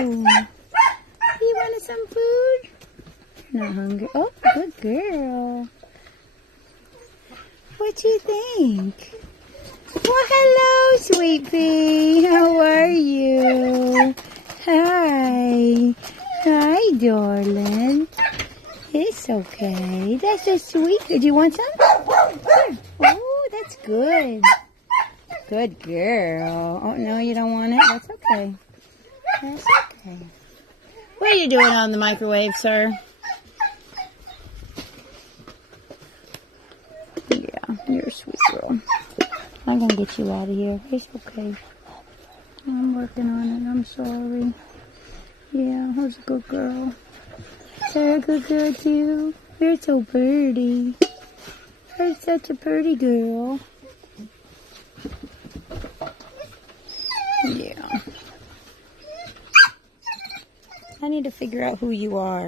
You wanted some food? You're not hungry. Oh, good girl. What do you think? Well, hello, sweet pea. How are you? Hi. Hi, darling. It's okay. That's so sweet. Do you want some? Oh, that's good. Good girl. Oh, no, you don't want it? That's okay. That's okay. What are you doing on the microwave, sir? Yeah, you're a sweet girl. I'm going to get you out of here. It's okay. I'm working on it. I'm sorry. Yeah, I was a good girl. Sarah, good girl too. You're so pretty. You're such a pretty girl. Yeah. I need to figure out who you are.